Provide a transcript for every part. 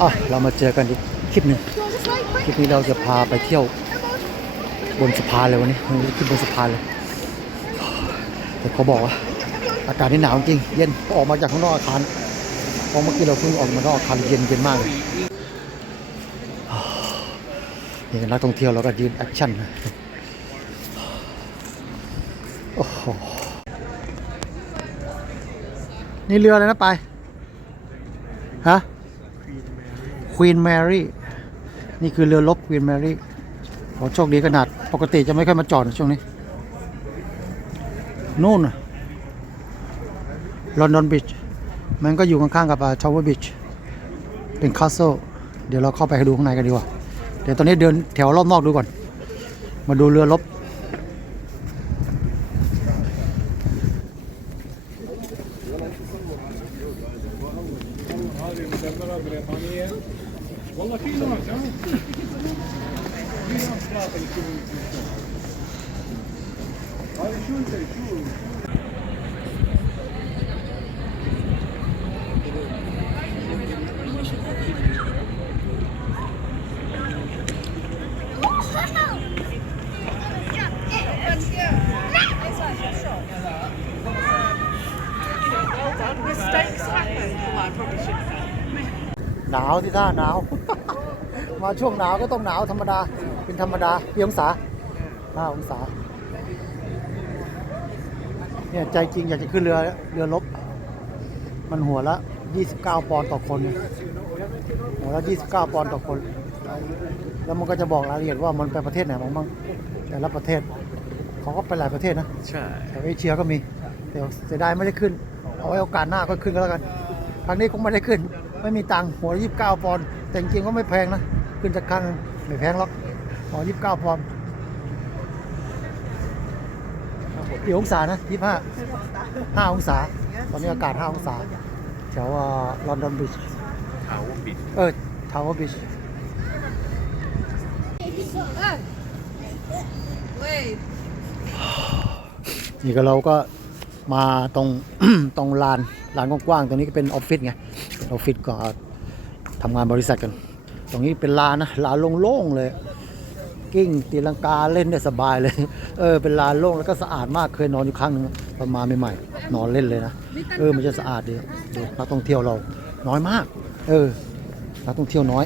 อะเรามาเจอกันอีกคลิปหนึ่งคลิปนี้เราจะพาไปเที่ยวบนสะพานเลยวันนี้ขึ้นบนสะพานเลยแต่เขาบอกว่าอากาศนี่หนาวจริงเย็นก็ออกมาจากข้างนอกอาคารเพราะเมื่อกี้เราเพิ่งออกมานอกอาคารเย็นเย็นมากเลยนี่นักท่องเที่ยวเราก็ยืนแอคชั่นนะโอ้โหนี่เรืออะไรนะไปฮะ ควีนแมรี่นี่คือเรือรบควีนแมรี่โอ้โชคดีขนาด ปกติจะไม่ค่อยมาจอดช่วงนี้ นู่นลอนดอนบีชมันก็อยู่ข้างๆกับชาวเวอร์บีชเป็นคาสเซิลเดี๋ยวเราเข้าไปดูข้างในกันดีกว่า เดี๋ยวตอนนี้เดินแถวรอบนอกดูก่อน มาดูเรือรบ หนาวที่ท่าหนาว มาช่วงหนาวก็ต้องหนาวธรรมดา เป็นธรรมดากี่องศาห้าองศาเนี่ยใจจริงอยากจะขึ้นเรือเรือรบมันหัวละ 29 ปอนด์ต่อคนเนี่ยหัวละ 29 ปอนด์ต่อคน แล้วมันก็จะบอกรายละเอียดว่ามันไปประเทศไหนบ้างบ้างแต่ละประเทศเขาก็ไปหลายประเทศนะใช่แถวเอเชียก็มีแต่เสียดายไม่ได้ขึ้น เอาไว้โอกาสหน้าก็ขึ้นก็แล้วกันครั้งนี้คงไม่ได้ขึ้น ไม่มีตังค์หัวยี่สิบเก้าปอนด์แต่จริงๆก็ไม่แพงนะ ขึ้นจากครั้งหนึ่งไม่แพงหรอก หัวยี่สิบเก้าปอนด์กี่องศานะยี่ห้าห้าองศา ตอนนี้อากาศห้าองศาแถวลอนดอนบีชเขาปิดเออทาวเวอร์บีช Wait. นี่ก็เราก็มาตรงตรงลานลานกว้างๆตรงนี้ก็เป็นออฟฟิศไงเป็นออฟฟิศก็ทำงานบริษัทกัน ตรงนี้เป็นลานนะลานโล่งๆเลย กิ้งตีลังกาเล่นได้สบายเลย เออเป็นลานโล่งแล้วก็สะอาดมากเคยนอนอยู่ครั้งหนึงตอนมาใหม่ๆนอนเล่นเลยนะเออมันจะสะอาดดีดูนักท่องเที่ยวเราน้อยมาก เออนักท่องเที่ยวน้อย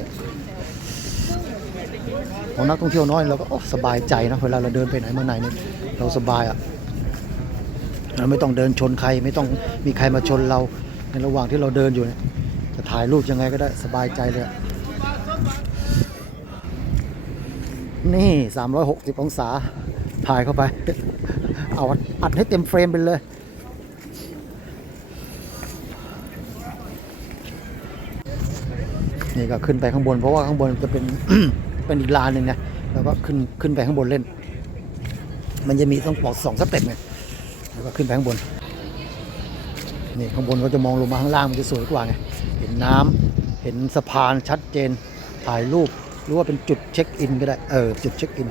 ของนักท่องเที่ยวน้อยเราก็โอ้สบายใจนะเวลาเราเดินไปไหนมาไหนเนี่ยเราสบายอะเราไม่ต้องเดินชนใครไม่ต้องมีใครมาชนเราในระหว่างที่เราเดินอยู่เนี่ยจะถ่ายรูปยังไงก็ได้สบายใจเลยอะ นี่ 360 องศาถ่ายเข้าไป เอาอัดให้เต็มเฟรมไปเลย นี่ก็ขึ้นไปข้างบน เพราะว่าข้างบนจะเป็นเป็นอีกลานหนึ่งไงแล้วก็ขึ้นขึ้นไปข้างบนเล่น มันจะมีต้องปอกสองสเต็ปไงแล้วก็ขึ้นไปข้างบน นี่ข้างบนก็จะมองลงมาข้างล่างมันจะสวยกว่าไง เห็นน้ำเห็นสะพานชัดเจน ถ่ายรูป หรือว่าเป็นจุดเช็คอินก็ได้ เออ จุดเช็คอิน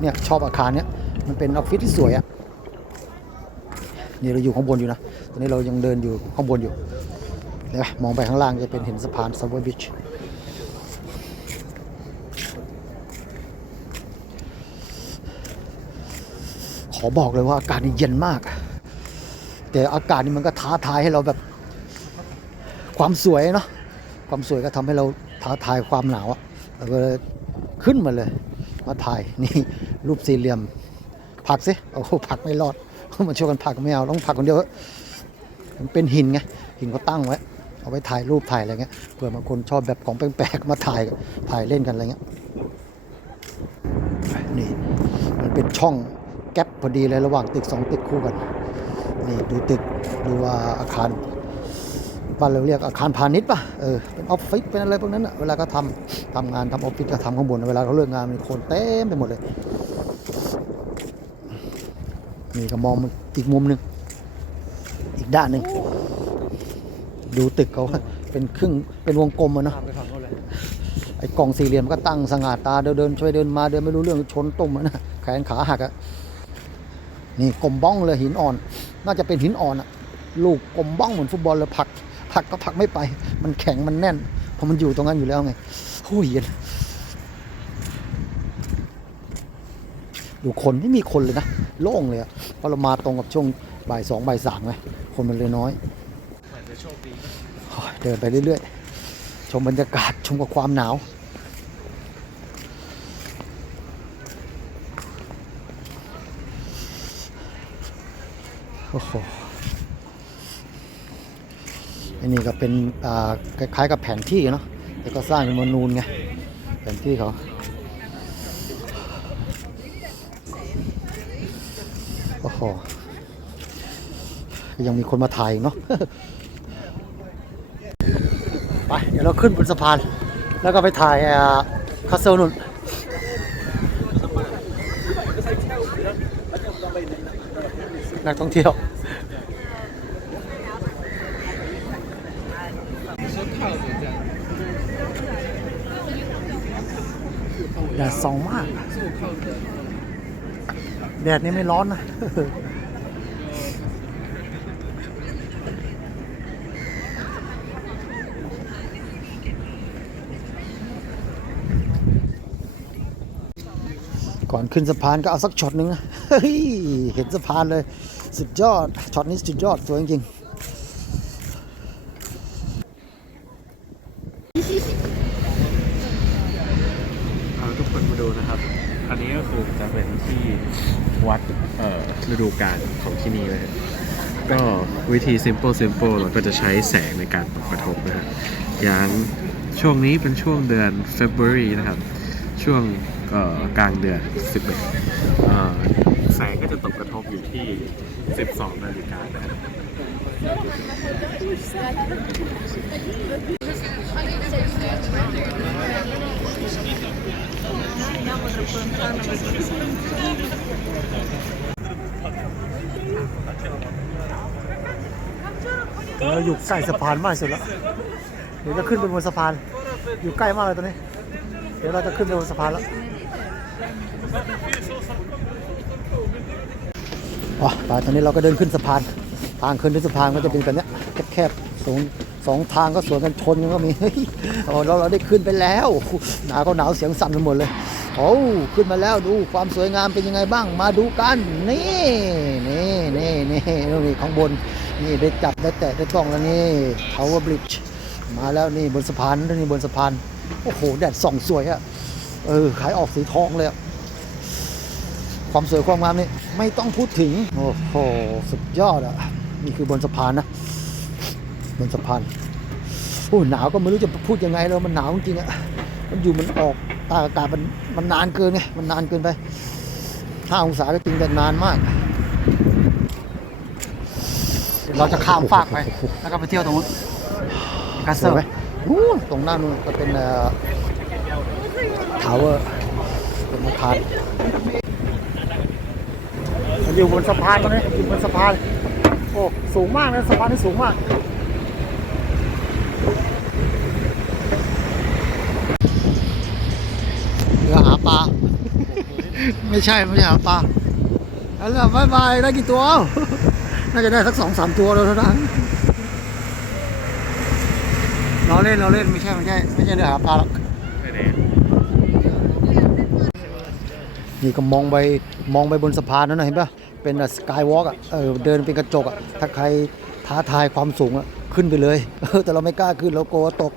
เนี่ยชอบอาคารเนี้ย มันเป็นออฟฟิศที่สวยอะ่ะนี่เราอยู่ข้างบนอยู่นะ ตอนนี้เรายังเดินอยู่ข้างบนอยู่เนไหมมองไปข้างล่างจะเป็นเห็นสะพานซับเวอร์บิชขอบอกเลยว่าอากาศนี่เย็นมาก แต่อากาศนี่มันก็ท้าทายให้เราแบบ ความสวยเนาะ ความสวยก็ทำให้เรา ท้าทายความหนาวอะเราก็เลยขึ้นมาเลย มาถ่ายนี่รูปสี่เหลี่ยมผักสิโอ้โหผักไม่รอดมาช่วยกันผักไม่เอาต้องผักคนเดียวมันเป็นหินไงหินก็ตั้งไว้เอาไว้ถ่ายรูปถ่ายอะไรเงี้ยเผื่อบางคนชอบแบบของแปลกๆมาถ่ายถ่ายเล่นกันอะไรเงี้ยนี่มันเป็นช่องแก๊ปพอดีเลยระหว่างตึกสองตึกคู่กันนี่ดูตึกดูว่าอาคาร บ้านเราเรียกอาคารพาณิชย์ป่ะเออเป็นออฟฟิศเป็นอะไรพวกนั้นอะเวลาก็ทำทำงานทำออฟฟิศก็ทำข้างบนเวลาเขาเลิกงานมีคนเต็มไปหมดเลยนี่ก็มองอีกมุมหนึ่งอีกด้านหนึ่งดูตึกเขาเป็นครึ่งเป็นวงกลมอะเนาะไอ้กล่องสี่เหลี่ยมก็ตั้งสง่าตาเดินเดินช่วยเดินมาเดินไม่รู้เรื่องชนตุ่มอะนะแขนขาหักอะนี่กลมบ้องเลยหินอ่อน น่าจะเป็นหินอ่อนอะลูกกลมบ้องเหมือนฟุตบอลเลยผลัก ผักก็ผักไม่ไป มันแข็งมันแน่นเพราะมันอยู่ตรงนั้นอยู่แล้วไงโอ้ยเย็นดูคนไม่มีคนเลยนะโล่งเลยอะเพราะเรามาตรงกับช่วงบ่ายสองบ่ายสามไงคนมันเลยน้อยเดินไปเรื่อยๆ ชมบรรยากาศชมกับความหนาวโอ้โห อันนี้ก็เป็นคล้ายๆกับแผนที่เนาะแต่ก็สร้างเป็นมนูนไงแผนที่เขาโอ้โหยังมีคนมาถ่ายเนาะไปเดี๋ยวเราขึ้นบนสะพาน แล้วก็ไปถ่ายคาสเซิลนุ่นนักท่องเที่ยว แดดส่องมาก แดดนี่ไม่ร้อนนะก่อนขึ้นสะพานก็เอาสักช็อตหนึ่งนะเฮ้ย เห็นสะพานเลย สุดยอด ช็อตนี้สุดยอด สวยจริง เอาทุกคนมาดูนะครับ อันนี้ก็คือจะเป็นที่วัดเอ่อ ฤดูกาลของที่นี่เลยก็วิธี simple simple เราก็จะใช้แสงในการตกกระทบนะฮะอย่างช่วงนี้เป็นช่วงเดือน February นะครับ ช่วงกลางเดือน 11เอ่อแสงก็จะตกกระทบอยู่ที่ 12นาฬิกานะครับ ๆเรา อยู่ใกล้สะพานมากสุดแล้วเดี๋ยวจะขึ้นไปบนสะพาน อยู่ใกล้มากเลยตอนนี้ เดี๋ยวเราจะขึ้นไปบนสะพานแล้วอ๋อตอนนี้เราก็เดินขึ้นสะพาน ทางขึ้นที่สะพานก็จะเป็นแบบนี้แคบๆสองสองทางก็สวนกันชนกันก็มีเฮ้ยโอ้เราเราได้ขึ้นไปแล้ว หนาวก็หนาวเสียงสั่นไปหมดเลยโอ้ขึ้นมาแล้วดูความสวยงามเป็นยังไงบ้าง มาดูกัน นี่นี่นี่นี่นี่ข้างบน นี่ได้จับได้แตะได้ต้องแล้วนี่ Tower Bridge มาแล้วนี่บนสะพานนี่บนสะพาน โอ้โหแดดส่องสวยอะเออขายออกสีทองเลยความสวยความงามนี่ไม่ต้องพูดถึง โอ้โหสุดยอดอะนี่คือบนสะพานนะ บนสะพานโอ้หนาวก็ไม่รู้จะพูดยังไงแล้วมันหนาวจริงๆอะมันอยู่มันออกตากอากาศมันมันนานเกินไงมันนานเกินไปห้าองศาก็จริงแต่นานมาก เราจะข้ามฟากไป แล้วก็ไปเที่ยวตรงนู้นคาสเซิลไหมตรงหน้านู้นก็เป็นทาวเวอร์เป็นอาคารมันอยู่บนสะพานตรงนี้อยู่บนสะพานโอ้สูงมากนะสะพานที่สูงมากเรือหาปลาไม่ใช่ไม่ใช่หาปลาเอาล่ะบายบายได้กี่ตัว น่าจะได้สักสองสามตัวแล้วเท่านั้นเราเล่นเราเล่นไม่ใช่ไม่ใช่ไม่ใช่เรือหาปลาหรอกนี่ก็มองไปมองไปบนสะพานนั่นนะเห็นปะเป็นสกายวอล์กอะเออเดินเป็นกระจกอะถ้าใครท้าทายความสูงอะขึ้นไปเลยเออแต่เราไม่กล้าขึ้นเรากลัวตก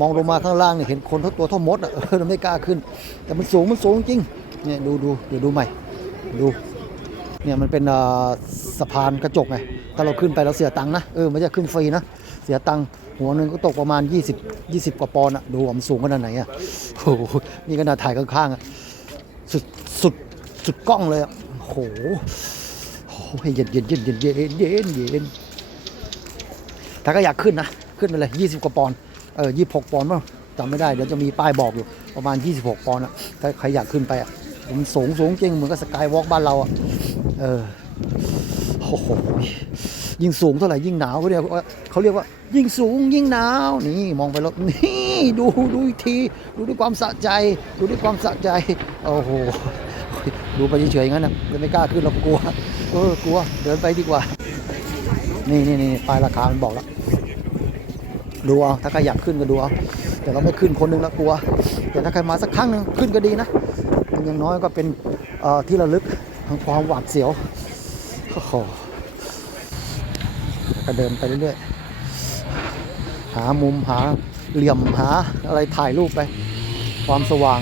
มองลงมาข้างล่างเนี่ยเห็นคนเท่าตัวเท่ามดอะเออเราไม่กล้าขึ้น แต่มันสูงมันสูงจริงเนี่ยดูดูเดี๋ยวดูใหม่ดู เนี่ยมันเป็นสะพานกระจกไง ถ้าเราขึ้นไปเราเสียตังค์นะ เออไม่ใช่ขึ้นฟรีนะ เสียตังค์หัวหนึ่งก็ตกประมาณ 20 20 กว่าปอนด์อะดูว่ามันสูงขนาดไหนอะโอ้โหนี่ขนาดถ่ายข้างๆอะสุดสุดสุดกล้องเลยอะโอ้โหโอ้โหเย็นเย็นเย็นเย็นเย็นเย็นเย็นถ้าก็อยากขึ้นนะ ขึ้นไปเลย 20 กว่าปอนด์เออ26ปอนด์มั้งจำไม่ได้ เดี๋ยวจะมีป้ายบอกอยู่ประมาณ 26 ปอนด์อะถ้าใครอยากขึ้นไปอะมันสูงสูงจริงเหมือนกับสกายวอล์กบ้านเราอะ เออโอ้โหยิ่งสูงเท่าไหร่ยิ่งหนาวเขาเรียกว่าเขาเรียกว่า ยิ่งสูงยิ่งหนาวนี่มองไปแล้วนี่ดูดูอีกที ดูด้วยความสะใจ ดูด้วยความสะใจโอ้โหดูไปเฉยๆอย่างนั้นนะเลยไม่กล้าขึ้นเรากลัวเออกลัวเดินไปดีกว่า นี่นี่นี่ปลายราคามันบอกแล้วดูเอาถ้าใครอยากขึ้นก็ดูเอาแต่เราไม่ขึ้นคนหนึงแล้วกลัว แต่ถ้าใครมาสักครั้งหนึงขึ้นก็ดีนะมันอย่างน้อยก็เป็นที่ระลึก ของความหวาดเสียวโอ้โหก็เดินไปเรื่อยๆ หามุมหาเหลี่ยมหาอะไรถ่ายรูปไป ความสว่าง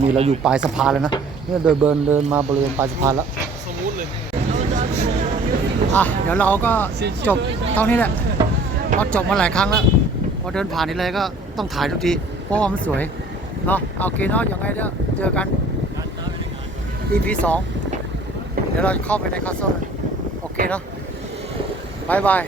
นี่เราอยู่ปลายสะพานแล้วนะเนี่ยเดินเดินเดินมาบริเวณปลายสะพานแล้วอะเดี๋ยวเราก็จบเท่านี้แหละพราะจบมาหลายครั้งแล้ว พอเดินผ่านนี่เลยก็ต้องถ่ายทุกทีเพราะว่ามันสวย เนาะโอเคเนาะยังไงเด้อเจอกัน EP สองเดี๋ยวเราเข้าไปในคาสเซิลโอเคเนาะบายบาย